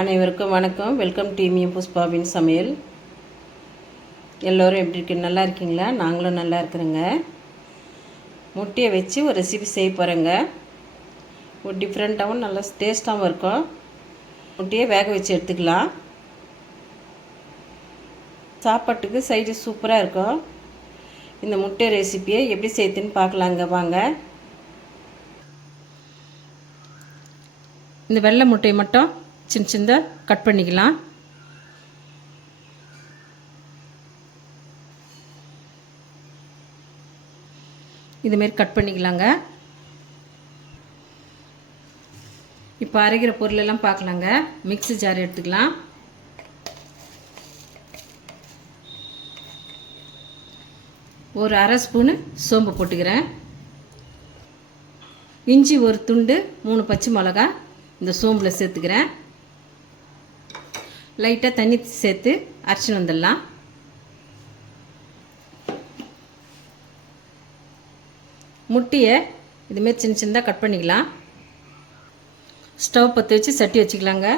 அனைவருக்கும் வணக்கம். Welcome to புஷ்பாவின் சமையல். எல்லோரும் எப்படி இருக்கு? நல்லா இருக்கீங்களா? நாங்களும் நல்லா இருக்கிறோங்க. முட்டையை வச்சு ஒரு ரெசிபி செய்ய போகிறேங்க. ஒரு டிஃப்ரெண்ட்டாகவும் நல்லா டேஸ்ட்டாகவும் இருக்கும். முட்டையை வேக வச்சு எடுத்துக்கலாம். சாப்பாட்டுக்கு சைடு சூப்பராக இருக்கும். இந்த முட்டை ரெசிபியை எப்படி செய்யுதுன்னு பார்க்கலாங்க வாங்க. இந்த வெள்ளை முட்டையை மட்டும் சின்ன சின்னதாக கட் பண்ணிக்கலாம். இதுமாரி கட் பண்ணிக்கலாங்க. இப்போ அரைக்கிற பொருளெல்லாம் பார்க்கலாங்க. மிக்ஸி ஜார் எடுத்துக்கலாம். ஒரு அரை ஸ்பூனு சோம்பு போட்டுக்கிறேன். இஞ்சி ஒரு துண்டு, 3 பச்சை மிளகா இந்த சோம்பில் சேர்த்துக்கிறேன். லைட்டாக தண்ணி சேர்த்து அரைச்சின்னு வந்துடலாம். முட்டையை இதுமாரி சின்ன சின்னதாக கட் பண்ணிக்கலாம். ஸ்டவ் பற்ற வச்சு சட்டி வச்சுக்கலாங்க.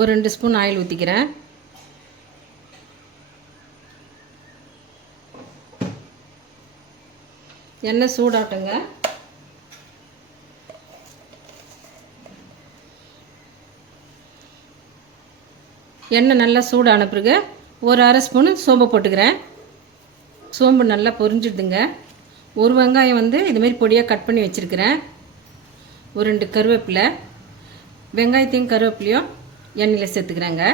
ஒரு 2 ஸ்பூன் ஆயில் ஊற்றிக்கிறேன். எண்ணெய் சூடாகட்டுங்க. எண்ணெய் நல்லா சூடான பிறகு ஒரு அரை ஸ்பூனு சோம்பு போட்டுக்கிறேன். சோம்பு நல்லா பொரிஞ்சிடுதுங்க. ஒரு வெங்காயம் இதுமாரி பொடியாக கட் பண்ணி வச்சுருக்கிறேன். ஒரு 2 கருவேப்பிலை. வெங்காயத்தையும் கருவேப்பிலையும் எண்ணெயில் சேர்த்துக்கிறேங்க.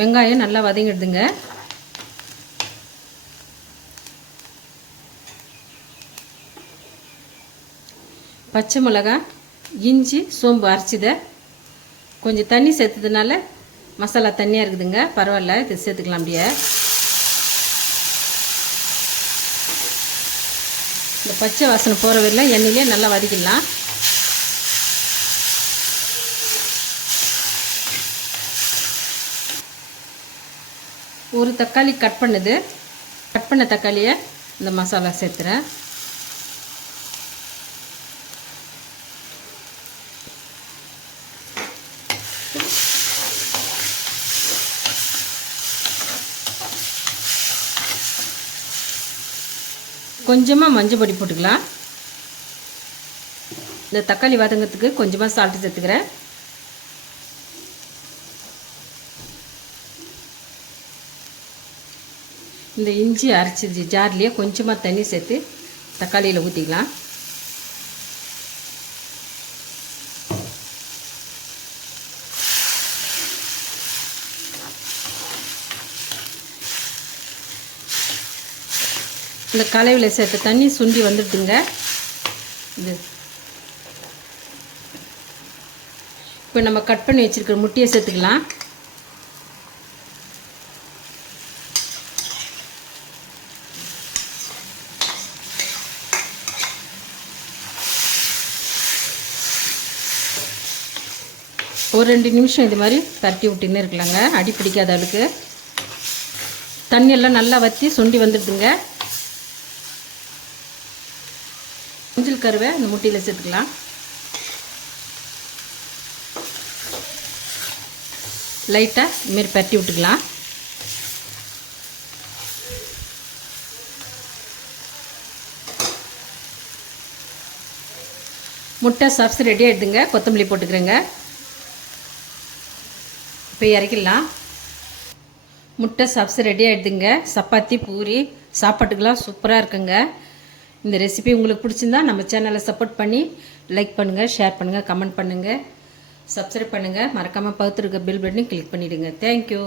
வெங்காயம் நல்லா வதங்கிடுதுங்க. பச்சை மிளகா, இஞ்சி, சோம்பு அரைச்சிதை கொஞ்சம் தண்ணி சேர்த்ததுனால மசாலா தண்ணியாக இருக்குதுங்க. பரவாயில்ல, இது சேர்த்துக்கலாம். அப்படியே இந்த பச்சை வாசனை போகிற வரையில எண்ணெயிலே நல்லா வதக்கிடலாம். ஒரு தக்காளி கட் பண்ண தக்காளியை இந்த மசாலா சேர்த்துறேன். கொஞ்சமாக மஞ்சள் பொடி போட்டுக்கலாம். இந்த தக்காளி வதங்கிறதுக்கு கொஞ்சமாக சால்ட்டு சேர்த்துக்கிறேன். இந்த இஞ்சி அரைச்சி ஜார்லேயே கொஞ்சமாக தண்ணி சேர்த்து தக்காளியில் ஊற்றிக்கலாம். இந்த கலவையில் சேர்த்த தண்ணி சுண்டி வந்துடுதுங்க. இது இப்போ நம்ம கட் பண்ணி வச்சுருக்கிற முட்டையை சேர்த்துக்கலாம். ஒரு 2 நிமிஷம் இது மாதிரி தட்டி விட்டுன்னு இருக்கலாங்க. அடி பிடிக்காத அளவுக்கு. தண்ணியெல்லாம் நல்லா வற்றி சுண்டி வந்துடுதுங்க. மஞ்சள் கருவை இந்த முட்டையில் சேர்த்துக்கலாம். லைட்டாக இதுமாரி பரட்டி விட்டுக்கலாம். முட்டை சாப்ஸ் ரெடி ஆகிடுதுங்க. கொத்தமல்லி போட்டுக்கிறேங்க. இப்போ இறக்கிடலாம். முட்டை சாப்ஸ் ரெடி ஆகிடுதுங்க. சப்பாத்தி, பூரி, சாப்பாட்டுக்கெல்லாம் சூப்பராக இருக்குங்க. இந்த ரெசிபி உங்களுக்கு பிடிச்சிருந்தா நம்ம சேனலை சப்போர்ட் பண்ணி லைக் பண்ணுங்கள், ஷேர் பண்ணுங்கள், கமெண்ட் பண்ணுங்கள், சப்ஸ்கிரைப் பண்ணுங்கள். மறக்காமல் பக்கத்தில் இருக்க பெல் பட்டனையும் கிளிக் பண்ணிவிடுங்க. தேங்க்யூ.